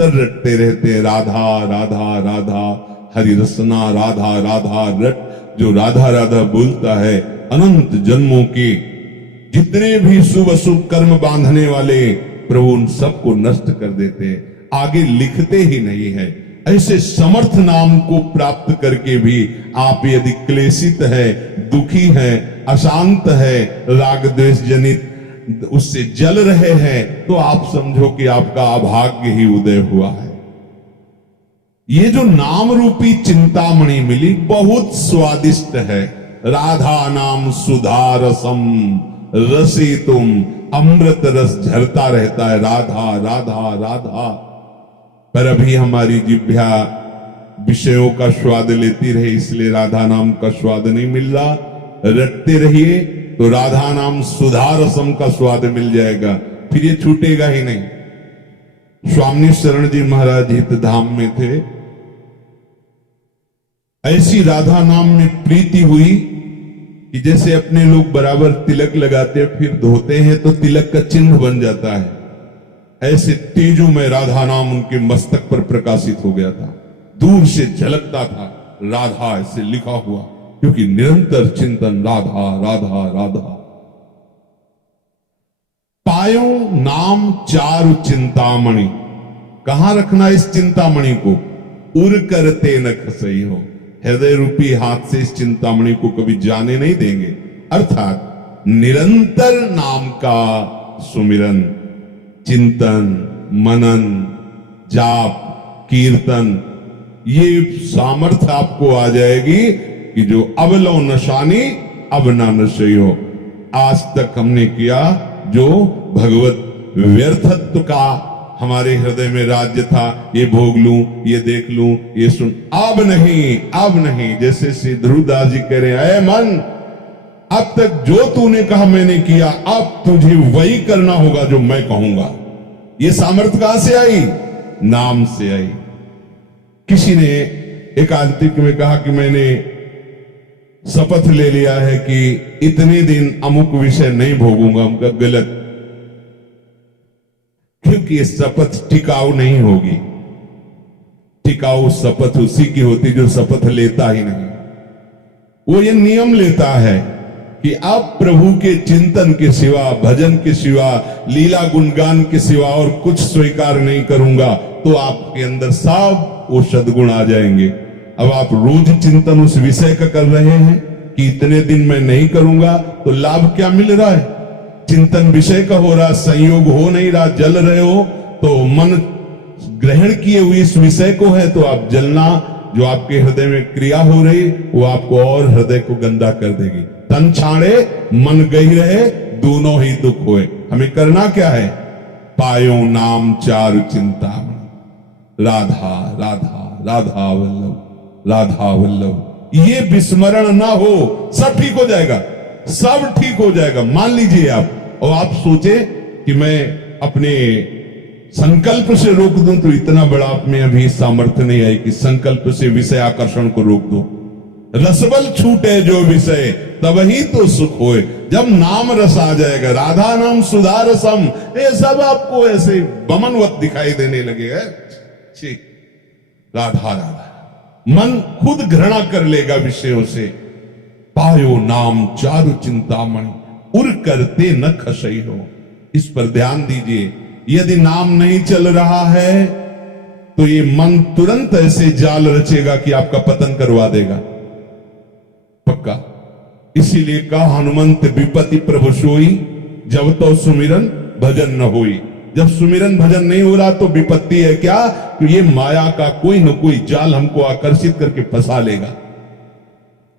रटते रहते हैं, राधा राधा राधा, हरि रसना राधा राधा रट। जो राधा राधा बोलता है, अनंत जन्मों के जितने भी शुभ अशुभ कर्म बांधने वाले प्रभु उन सबको नष्ट कर देते हैं, आगे लिखते ही नहीं है। ऐसे समर्थ नाम को प्राप्त करके भी आप यदि क्लेशित है, दुखी है, अशांत है, राग द्वेष जनित उससे जल रहे हैं, तो आप समझो कि आपका अभाग्य ही उदय हुआ है। ये जो नाम रूपी चिंतामणि मिली बहुत स्वादिष्ट है। राधा नाम सुधा रसम रसी तुम, अमृत रस झरता रहता है, राधा राधा राधा। पर अभी हमारी जिह्वा विषयों का स्वाद लेती रहे, इसलिए राधा नाम का स्वाद नहीं मिल रहा। रटते रहिए तो राधा नाम सुधा रसम का स्वाद मिल जाएगा, फिर ये छूटेगा ही नहीं। स्वामी शरण जी महाराज हित धाम में थे, ऐसी राधा नाम में प्रीति हुई कि जैसे अपने लोग बराबर तिलक लगाते फिर धोते हैं तो तिलक का चिन्ह बन जाता है, ऐसे तेजों में राधा नाम उनके मस्तक पर प्रकाशित हो गया था। दूर से झलकता था राधा ऐसे लिखा हुआ, क्योंकि निरंतर चिंतन राधा राधा राधा। पायो नाम चारु चिंतामणि, कहां रखना इस चिंतामणि को? उर करते न खसई हो, हृदय रूपी हाथ से इस चिंतामणि को कभी जाने नहीं देंगे। अर्थात निरंतर नाम का सुमिरन, चिंतन, मनन, जाप, कीर्तन, ये सामर्थ्य आपको आ जाएगी कि जो अब लो नशानी अब ना नशई हो। आज तक हमने किया जो भगवत व्यर्थत्व का हमारे हृदय में राज्य था, ये भोग लूं, ये देख लूं, ये सुन, अब नहीं, अब नहीं। जैसे श्री ध्रुवदास जी कह रहे हैं, ऐ मन, अब तक जो तूने कहा मैंने किया, अब तुझे वही करना होगा जो मैं कहूंगा। ये सामर्थ्य कहां से आई? नाम से आई। किसी ने एकांतिक में कहा कि मैंने शपथ ले लिया है कि इतने दिन अमुक विषय नहीं भोगूंगा। उनका गलत, क्योंकि ये शपथ टिकाऊ नहीं होगी। टिकाऊ शपथ उसी की होती जो शपथ लेता ही नहीं। वो ये नियम लेता है कि अब प्रभु के चिंतन के सिवा, भजन के सिवा, लीला गुणगान के सिवा और कुछ स्वीकार नहीं करूंगा, तो आपके अंदर सब वो सद्गुण आ जाएंगे। अब आप रोज चिंतन उस विषय का कर रहे हैं कि इतने दिन मैं नहीं करूंगा, तो लाभ क्या मिल रहा है? चिंतन विषय का हो रहा, संयोग हो नहीं रहा, जल रहे हो, तो मन ग्रहण किए हुए इस विषय को है, तो आप जलना, जो आपके हृदय में क्रिया हो रही वो आपको और हृदय को गंदा कर देगी। तन छाड़े मन गई रहे, दोनों ही दुख होए। हमें करना क्या है? पायो नाम चारु चिंता, राधा राधा राधा वल्लभ राधा वल्लभ। ये विस्मरण ना हो, सब ठीक हो जाएगा, सब ठीक हो जाएगा। मान लीजिए आप, और आप सोचे कि मैं अपने संकल्प से रोक दूं, तो इतना बड़ा आप में अभी सामर्थ्य नहीं आई कि संकल्प से विषय आकर्षण को रोक दो। रसबल छूटे जो विषय, तब ही तो सुख होए। जब नाम रस आ जाएगा, राधा नाम सुधा रसम, ये सब आपको ऐसे बमनवत दिखाई देने लगेगा। राधा राधा, मन खुद घृणा कर लेगा विषयों से। पायो नाम चारु चिंतामणि, उर करते न खसई हो। इस पर ध्यान दीजिए। यदि नाम नहीं चल रहा है तो ये मन तुरंत ऐसे जाल रचेगा कि आपका पतन करवा देगा, पक्का। इसीलिए कहा हनुमंत विपत्ति प्रभु सोई, जब तो सुमिरन भजन न होई। जब सुमिरन भजन नहीं हो रहा तो विपत्ति है क्या? कि ये माया का कोई न कोई जाल हमको आकर्षित करके फंसा लेगा।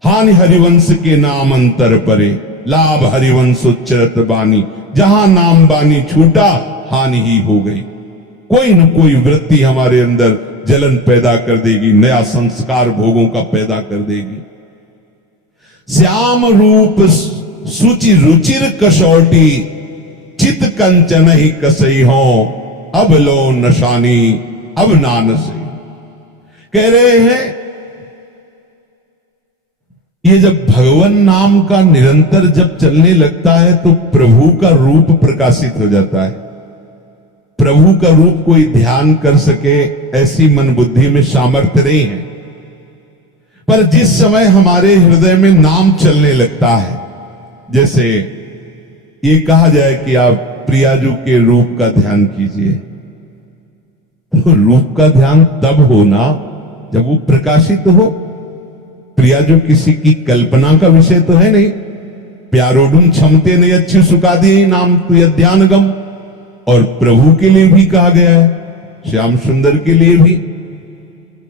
हानि हरिवंश के नाम अंतर परे, लाभ हरिवंश उच्चरत बानी। जहां नाम बानी छूटा, हानि ही हो गई। कोई न कोई वृत्ति हमारे अंदर जलन पैदा कर देगी, नया संस्कार भोगों का पैदा कर देगी। श्याम रूप सुचि रुचिर कसौटी, चित कंचन ही कसई हो। अब लो नशानी अब नानसी। कह रहे हैं ये जब भगवान नाम का निरंतर जब चलने लगता है तो प्रभु का रूप प्रकाशित हो जाता है। प्रभु का रूप कोई ध्यान कर सके ऐसी मन बुद्धि में सामर्थ्य नहीं है। पर जिस समय हमारे हृदय में नाम चलने लगता है, जैसे ये कहा जाए कि आप प्रियाजू के रूप का ध्यान कीजिए, तो रूप का ध्यान तब होना जब वो प्रकाशित हो। प्रियाजू किसी की कल्पना का विषय तो है नहीं। प्यारोडुम क्षमते नहीं अच्छी सुखा दिए नाम तुय ध्यान गम। और प्रभु के लिए भी कहा गया है, श्याम सुंदर के लिए भी,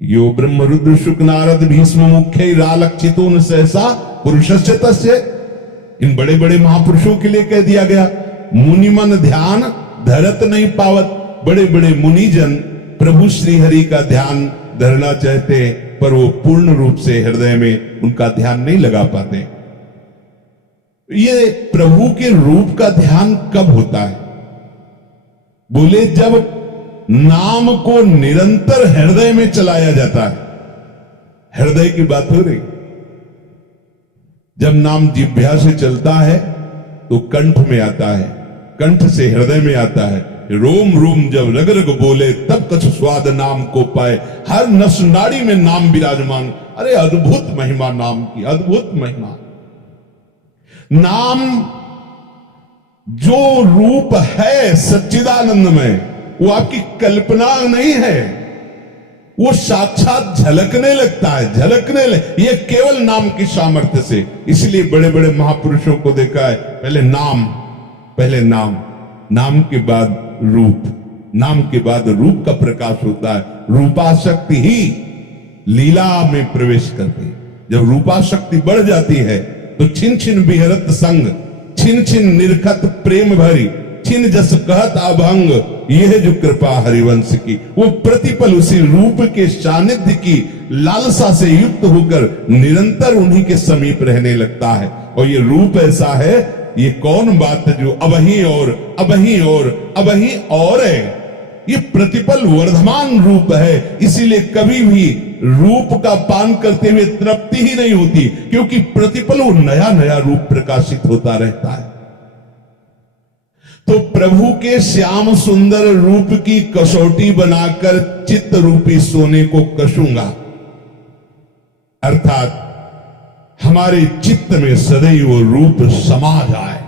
यो ब्रह्म रुद्र शुक नारद भीष्म मुख्य रालक्षितोन सहसा पुरुषस्य तस्य। इन बड़े बड़े महापुरुषों के लिए कह दिया गया, मुनिमन ध्यान धरत नहीं पावत। बड़े बड़े मुनिजन प्रभु श्री हरि का ध्यान धरना चाहते, पर वो पूर्ण रूप से हृदय में उनका ध्यान नहीं लगा पाते। ये प्रभु के रूप का ध्यान कब होता है? बोले जब नाम को निरंतर हृदय में चलाया जाता है। हृदय की बात हो रही। जब नाम जिह्वा से चलता है तो कंठ में आता है, कंठ से हृदय में आता है। रोम रोम जब रग रग बोले तब कछ स्वाद नाम को पाए। हर नस नाड़ी में नाम विराजमान। अरे अद्भुत महिमा नाम की, अद्भुत महिमा। नाम जो रूप है सच्चिदानंद में, वो आपकी कल्पना नहीं है, वो साक्षात झलकने लगता है, झलकने ये केवल नाम की सामर्थ्य से। इसलिए बड़े बड़े महापुरुषों को देखा है, पहले नाम, पहले नाम, नाम के बाद रूप, नाम के बाद रूप का प्रकाश होता है। रूपाशक्ति ही लीला में प्रवेश करती। जब रूपाशक्ति बढ़ जाती है तो छिन छिन बिहरत संग, छिन छिन निरखत प्रेम भरी, छिन जस कहत अभंग, यह जो कृपा हरिवंश की। वो प्रतिपल उसी रूप के सानिध्य की लालसा से युक्त होकर निरंतर उन्हीं के समीप रहने लगता है। और ये रूप ऐसा है, ये कौन बात है जो अबही और अबही और अबही और है। ये प्रतिपल वर्धमान रूप है। इसीलिए कभी भी रूप का पान करते हुए तृप्ति ही नहीं होती, क्योंकि प्रतिपल वो नया नया रूप प्रकाशित होता रहता है। तो प्रभु के श्याम सुंदर रूप की कसौटी बनाकर चित्त रूपी सोने को कसूंगा, अर्थात हमारे चित्त में सदैव वो रूप समा जाए।